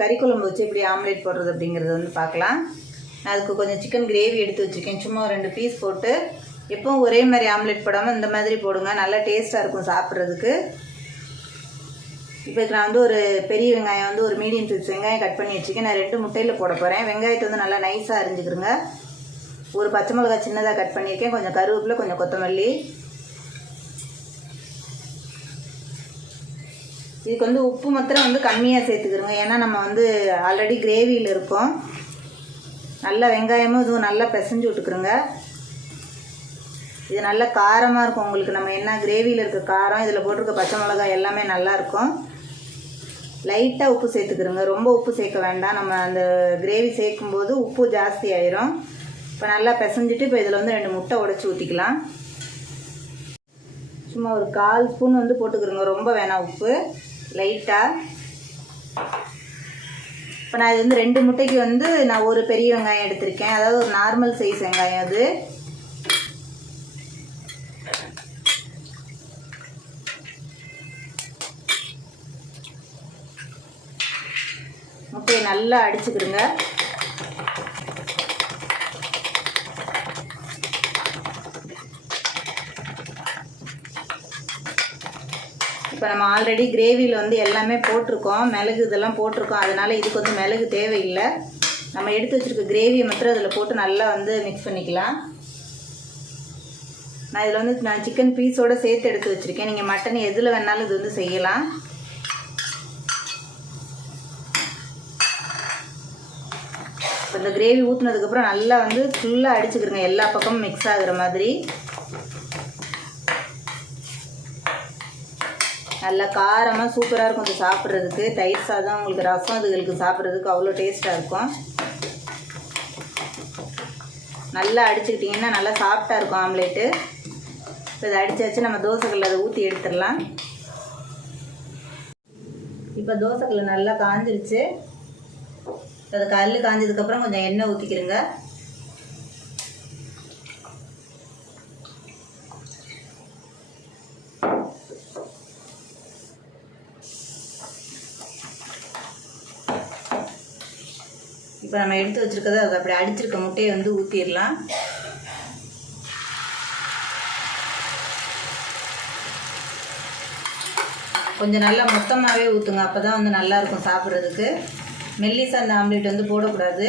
கறி குழம்பு வச்சு எப்படி ஆம்லேட் போடுறது அப்படிங்கிறது வந்து பார்க்கலாம். நான் அதுக்கு கொஞ்சம் சிக்கன் கிரேவி எடுத்து வச்சுருக்கேன். சும்மா 2 பீஸ் போட்டு எப்பவும் ஒரே மாதிரி ஆம்லேட் போடாமல் இந்த மாதிரி போடுங்க, நல்லா டேஸ்ட்டாக இருக்கும் சாப்பிட்றதுக்கு. இப்போ நான் வந்து ஒரு பெரிய வெங்காயம் வந்து ஒரு மீடியம் சைஸ் வெங்காயம் கட் பண்ணி வச்சுருக்கேன். நான் 2 முட்டையில் போட போகிறேன். வெங்காயத்தை வந்து நல்லா நைஸாக அரிஞ்சுக்கிறேங்க. ஒரு பச்சை மிளகாய் சின்னதாக கட் பண்ணியிருக்கேன், கொஞ்சம் கருவேப்பிலை, கொஞ்சம் கொத்தமல்லி. இதுக்கு வந்து உப்பு மாத்திரம் வந்து கம்மியாக சேர்த்துக்கிறோங்க, ஏன்னா நம்ம வந்து ஆல்ரெடி கிரேவியில் இருக்கோம். நல்லா வெங்காயமும் இதுவும் நல்லா பிசைஞ்சு விட்டுக்கிறோங்க. இது நல்லா காரமாக இருக்கும் உங்களுக்கு. நம்ம என்ன கிரேவியில் இருக்க காரம், இதில் போட்டிருக்க பச்சை மிளகாய் எல்லாமே நல்லாயிருக்கும். லைட்டாக உப்பு சேர்த்துக்கிறோங்க, ரொம்ப உப்பு சேர்க்க வேண்டாம். நம்ம அந்த கிரேவி சேர்க்கும்போது உப்பு ஜாஸ்தி ஆயிரும். இப்போ நல்லா பிசைஞ்சிட்டு இப்போ இதில் வந்து 2 முட்டை உடைச்சி ஊற்றிக்கலாம். சும்மா ஒரு 1/4 ஸ்பூன் வந்து போட்டுக்கிறோங்க, ரொம்ப வேணாம் உப்பு, லைட்டாக. இப்போ நான் இது வந்து 2 முட்டைக்கு வந்து நான் ஒரு பெரிய வெங்காயம் எடுத்திருக்கேன், அதாவது ஒரு நார்மல் சைஸ் வெங்காயம். அது முட்டையை நல்லா அடிச்சுக்கிடுங்க. இப்போ நம்ம ஆல்ரெடி கிரேவியில் வந்து எல்லாமே போட்டிருக்கோம், மிளகு இதெல்லாம் போட்டிருக்கோம். அதனால் இதுக்கு வந்து மிளகு தேவையில்லை. நம்ம எடுத்து வச்சுருக்க கிரேவியை மாத்திரம் அதில் போட்டு நல்லா வந்து மிக்ஸ் பண்ணிக்கலாம். நான் இதில் வந்து நான் சிக்கன் பீஸோடு சேர்த்து எடுத்து வச்சுருக்கேன். நீங்கள் மட்டன் எதில் வேணாலும் இது வந்து செய்யலாம். இப்போ இந்த கிரேவி ஊற்றினதுக்கப்புறம் நல்லா வந்து ஃபுல்லாக அடிச்சுக்கிறோங்க, எல்லா பக்கமும் மிக்ஸ் ஆகுற மாதிரி. நல்லா காரமாக சூப்பராக இருக்கும் இது சாப்பிட்றதுக்கு. தயிர் சாதம், உங்களுக்கு ரசம், இதுகளுக்கு சாப்பிட்றதுக்கு அவ்வளோ டேஸ்ட்டாக இருக்கும். நல்லா அடிச்சுக்கிட்டிங்கன்னா நல்லா சாஃப்டாக இருக்கும் ஆம்லேட்டு. இப்போ இதை அடித்து நம்ம தோசைக்கல்ல அதை ஊற்றி எடுத்துடலாம். இப்போ தோசைக்கல்ல நல்லா காஞ்சிருச்சு. அது கல் காஞ்சதுக்கப்புறம் கொஞ்சம் எண்ணெய் ஊற்றிக்கிறோங்க. இப்போ நம்ம எடுத்து வச்சுருக்கதை அதை அப்படி அடிச்சிருக்க முட்டையை வந்து ஊற்றிடலாம். கொஞ்சம் நல்லா மொத்தமாகவே ஊற்றுங்க, அப்போ தான் வந்து நல்லாயிருக்கும் சாப்பிட்றதுக்கு. மெல்லிசாக அந்த ஆம்லேட் வந்து போடக்கூடாது.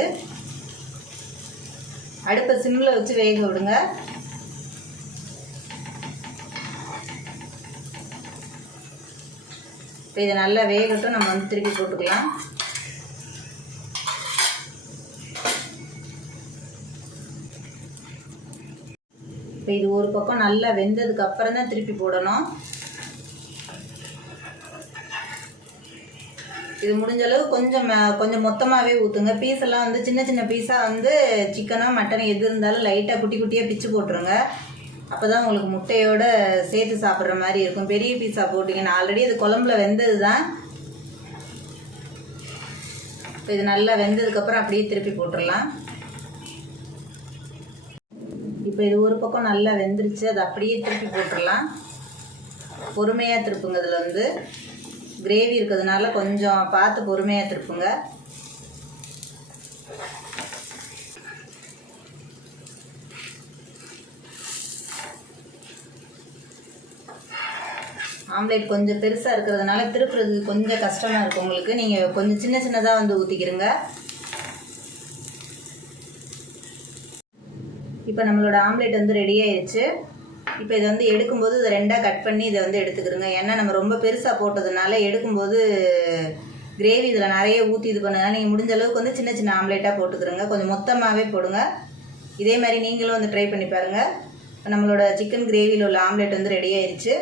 அடுப்பை சிம்மில் வச்சு வேக விடுங்க. இப்போ இதை நல்லா வேகட்டும், நம்ம வந்து திருப்பி போட்டுக்கலாம். இப்போ இது ஒரு பக்கம் நல்லா வெந்ததுக்கு அப்புறம் தான் திருப்பி போடணும். இது முடிஞ்ச அளவு கொஞ்சம் மொத்தமாகவே ஊற்றுங்க. பீஸெல்லாம் வந்து சின்ன சின்ன பீஸாக வந்து சிக்கனோ மட்டனோ எது இருந்தாலும் லைட்டாக குட்டி குட்டியாக பிச்சு போட்டுருங்க. அப்போ தான் உங்களுக்கு முட்டையோடு சேர்த்து சாப்பிட்ற மாதிரி இருக்கும். பெரிய பீஸாக போட்டிங்கன்னா ஆல்ரெடி இது குழம்புல வெந்தது தான். இப்போ இது நல்லா வெந்ததுக்கப்புறம் அப்படியே திருப்பி போட்டுடலாம். இப்போ இது ஒரு பக்கம் நல்லா வெந்துருச்சு, அதை அப்படியே திருப்பி போட்டுடலாம். பொறுமையாக திருப்புங்க. இதில் வந்து கிரேவி இருக்கிறதுனால கொஞ்சம் பார்த்து பொறுமையாக திருப்புங்க. ஆம்லேட் கொஞ்சம் பெருசாக இருக்கிறதுனால திருப்புறதுக்கு கொஞ்சம் கஷ்டமாக இருக்கும் உங்களுக்கு. நீங்கள் கொஞ்சம் சின்ன சின்னதாக வந்து ஊற்றிக்கிறங்க. இப்போ நம்மளோட ஆம்லேட் வந்து ரெடி ஆயிடுச்சு. இப்போ இதை வந்து எடுக்கும்போது இதை 2ஆக கட் பண்ணி இதை வந்து எடுத்துக்கிறோங்க. ஏன்னா நம்ம ரொம்ப பெருசாக போட்டதுனால எடுக்கும்போது கிரேவி இதில் நிறைய ஊற்றி இது பண்ணுங்க. நீங்கள் முடிஞ்ச அளவுக்கு வந்து சின்ன சின்ன ஆம்லேட்டாக போட்டுக்கிறோங்க, கொஞ்சம் மொத்தமாகவே போடுங்க. இதே மாதிரி நீங்களும் வந்து ட்ரை பண்ணி பாருங்கள். நம்மளோட சிக்கன் கிரேவியில் உள்ள ஆம்லேட் வந்து ரெடி ஆயிடுச்சு.